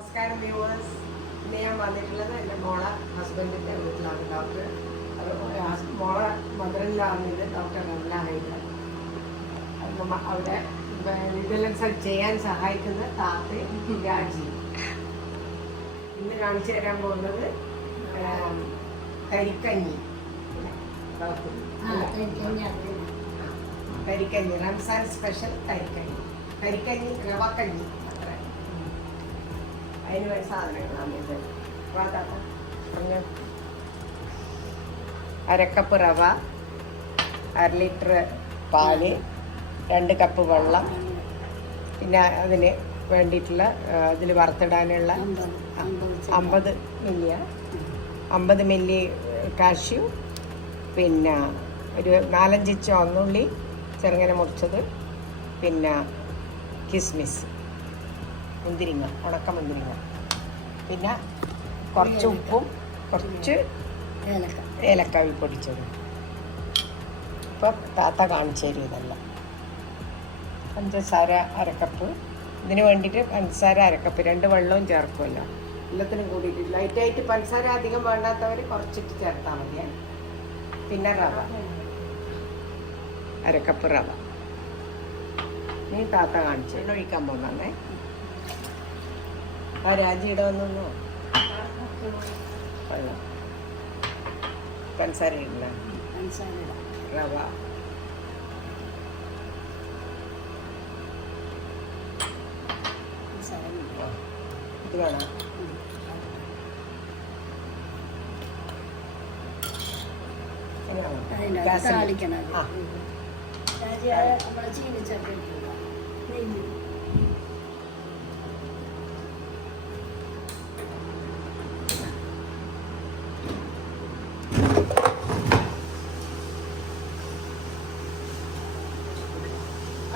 നമസ്കാരം വ്യൂവേഴ്സ്. ഇന്ന് ഞാൻ വന്നിട്ടുള്ളത് എൻ്റെ മോളെ ഹസ്ബൻഡിൻ്റെ വീട്ടിലാണ്. ഡോക്ടർ മോളെ മദറിലാവുന്നത് ഡോക്ടർ റംല ഹൈദർ. അവിടെ വിജിലൻസ് ചെയ്യാൻ സഹായിക്കുന്ന താത്തയും രാജി. ഇന്ന് കാണിച്ചു തരാൻ പോകുന്നത് കരിക്കഞ്ഞി. കരിക്കഞ്ഞി റംസാൻ സ്പെഷ്യൽ കരിക്കഞ്ഞി റവക്കഞ്ഞി. അതിന് വേണ്ട സാധനങ്ങളാണ് ഇത്. പറഞ്ഞ അരക്കപ്പ് റവ, 1/2 ലിറ്റർ പാല്, 2 കപ്പ് വെള്ളം, പിന്നെ അതിന് വേണ്ടിയിട്ടുള്ള അതിൽ വറുത്തിടാനുള്ള 50 മില്ലി കാഷ്യൂ, പിന്നെ ഒരു 4-5 ചുവന്നുള്ളി ചെറുങ്ങനെ മുറിച്ചത്, പിന്നെ കിസ്മിസ്, മുന്തിരിങ്ങ, ഉണക്ക മുന്തിരിങ്ങ, പിന്നെ കുറച്ച് ഉപ്പും കുറച്ച് ഏലക്കായി പൊടിച്ചത്. ഇപ്പം താത്ത കാണിച്ചു തരും ഇതെല്ലാം. പഞ്ചസാര 1 കപ്പ്. ഇതിന് വേണ്ടിയിട്ട് പഞ്ചസാര 1 കപ്പ്, 2 വെള്ളവും ചേർക്കുമല്ലോ. എല്ലാത്തിനും കൂടിയിട്ട് ലൈറ്റായിട്ട് പഞ്ചസാര അധികം വേണ്ടാത്തവർ കുറച്ചിട്ട് ചേർത്താൽ മതിയേ. പിന്നെ റവ 1 കപ്പ് റവ. നീ താത്ത കാണിച്ചു ഒഴിക്കാൻ പോകുന്നേ. ആ രാജിയുടെ വന്നു വെള്ളം, പഞ്ചസാര ഇടല, റവ, ഇത് വേണം.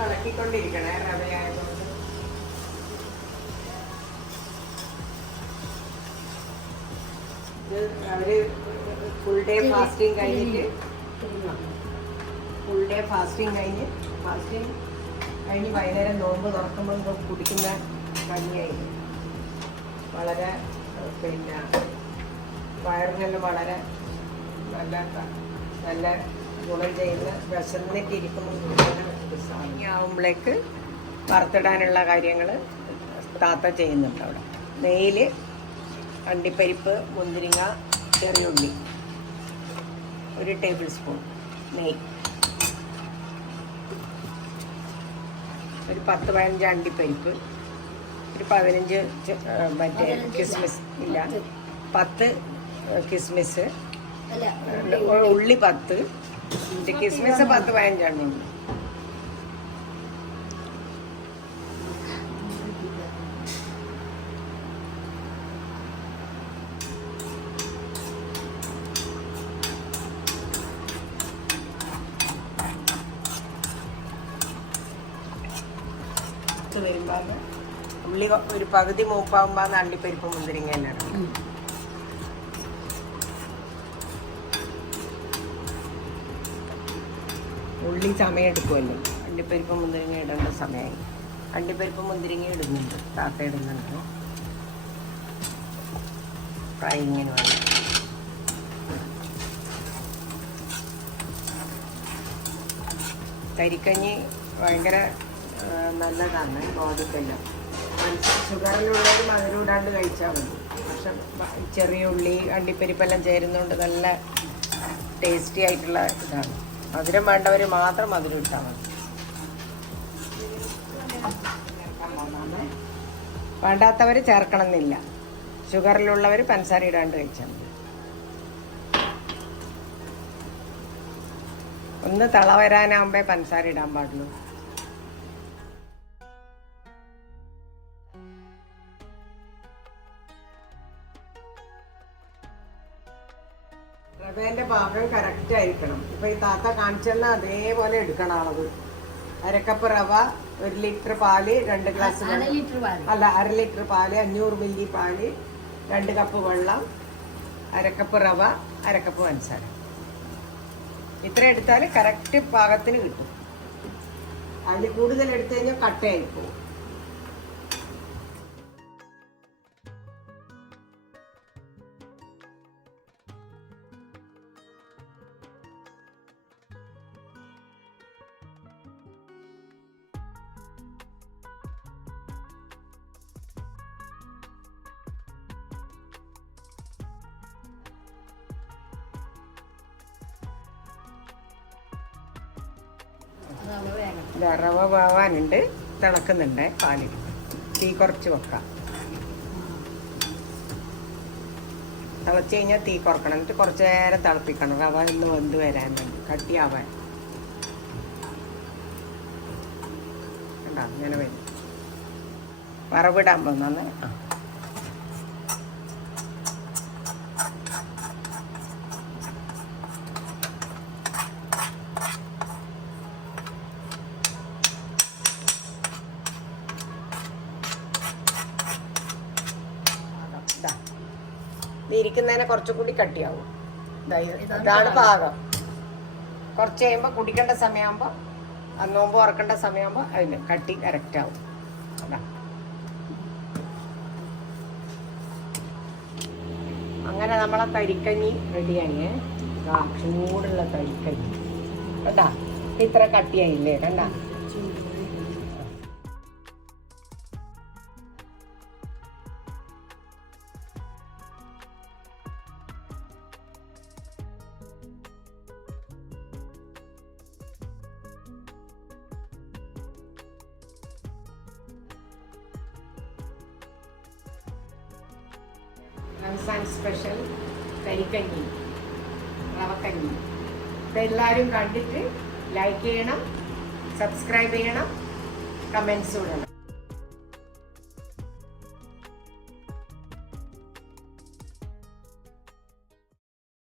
ഇളക്കിക്കൊണ്ടിരിക്കണേ റവയായതുകൊണ്ട്. ഇത് അവര് ഫുൾ ഡേ ഫാസ്റ്റിംഗ് കഴിഞ്ഞ് വൈകുന്നേരം നോമ്പ് തുറക്കുമ്പോൾ കുടിക്കുന്ന കഞ്ഞിയായി. വളരെ പിന്നെ വയറിനെല്ലാം വളരെ നല്ല ഗുണം ചെയ്യുന്ന, വിശന്നിട്ടിരിക്കുമ്പോൾ ആവുമ്പോഴേക്ക് വറുത്തിടാനുള്ള കാര്യങ്ങൾ താത്ത ചെയ്യുന്നുണ്ട് അവിടെ. നെയ്യിൽ അണ്ടിപ്പരിപ്പ്, മുന്തിരിങ്ങ, ചെറിയുള്ളി, 1 ടേബിൾ സ്പൂൺ നെയ്യ്, ഒരു 10-15 അണ്ടിപ്പരിപ്പ്, ഒരു 15 മറ്റേ കിസ്മിസ് ഇല്ല 10 കിസ്മിസ്, ഉള്ളി 10, കിസ്മിസ് 10-15 ഉണ്ട്. വരുമ്പോൾ ഉള്ളി ഒരു പകുതി മൂപ്പാകുമ്പോൾ അണ്ടിപ്പരിപ്പ് മുന്തിരിങ്ങ തന്നെ ഇടണം. ഉള്ളി സമയം എടുക്കുമല്ലോ, അണ്ടിപ്പരിപ്പ് മുന്തിരിങ്ങ ഇടേണ്ട സമയമായി. അണ്ടിപ്പരിപ്പ് മുന്തിരിങ്ങ ഇടുന്നുണ്ട്, താത്ത ഇടുന്നുണ്ട്. ഫ്രൈ ഇങ്ങനെ വേണം. കരിക്കഞ്ഞി ഭയങ്കര നല്ലതാണ്. ഗോതമ്പെല്ലാം ഷുഗറിലുള്ളവർ മധുരം ഇടാണ്ട് കഴിച്ചാൽ മതി. പക്ഷെ ചെറിയ ഉള്ളി അണ്ടിപ്പരിപ്പെല്ലാം ചേരുന്നതുകൊണ്ട് നല്ല ടേസ്റ്റി ആയിട്ടുള്ള ഇതാണ്. മധുരം വേണ്ടവർ മാത്രം മധുരം ഇട്ടാൽ മതി. വേണ്ടാത്തവർ ചേർക്കണമെന്നില്ല. ഷുഗറിലുള്ളവർ പഞ്ചസാര ഇടാണ്ട് കഴിച്ചാൽ മതി. ഒന്ന് തിള വരാനാകുമ്പോൾ പഞ്ചസാര ഇടാൻ പാടുള്ളൂ. റവേൻ്റെ പാകം കറക്റ്റ് ആയിരിക്കണം. ഇപ്പം ഈ താത്ത കാണിച്ചെല്ലാം അതേപോലെ എടുക്കണം അളവ്. 1 കപ്പ് റവ, 1 ലിറ്റർ പാല്, 2 ഗ്ലാസ് അല്ല 1/2 ലിറ്റർ പാല്, 500 മില്ലി പാല്, 2 കപ്പ് വെള്ളം, 1 കപ്പ് റവ, 1 കപ്പ് പഞ്ചസാര. ഇത്ര എടുത്താൽ കറക്റ്റ് പാകത്തിന് കിട്ടും. അതിൽ കൂടുതൽ എടുത്തു കഴിഞ്ഞാൽ കട്ടയായി പോകും. റവ വേവാനുണ്ട്, തിളക്കുന്നുണ്ട് പാല്. തീ കുറച്ച് വെക്കാം. തിളച്ച് കഴിഞ്ഞാൽ തീ കുറക്കണം. എന്നിട്ട് കുറച്ച് നേരം തിളപ്പിക്കണം. റവ ഒന്ന് വെന്ത് വരാൻ വേണ്ടി, കട്ടിയാവാൻ. കണ്ടോ അങ്ങനെ വരും. വറവിടാൻ പോകുന്ന ഇരിക്കുന്നതിനെ കുറച്ചുകൂടി കട്ടിയാവും. ഇതാണ് പാകം. കുറച്ച് കഴിയുമ്പോൾ കുടിക്കേണ്ട സമയമാകുമ്പോൾ, നോമ്പ് തുറക്കേണ്ട സമയമാകുമ്പോൾ അതിന് കട്ടി കറക്റ്റ് ആവും. അതാ അങ്ങനെ നമ്മളെ തരിക്കഞ്ഞി റെഡിയായി. ചൂടുള്ള തരിക്കഞ്ഞി കണ്ടാ, ഇത്ര കട്ടിയായില്ലേ? കണ്ടാ റംസാൻ സ്പെഷ്യൽ കരിക്കഞ്ഞി, റവക്കഞ്ഞി. ഇതെല്ലാവരും കണ്ടിട്ട് ലൈക്ക് ചെയ്യണം, സബ്സ്ക്രൈബ് ചെയ്യണം, കമൻസ് ഇടണം.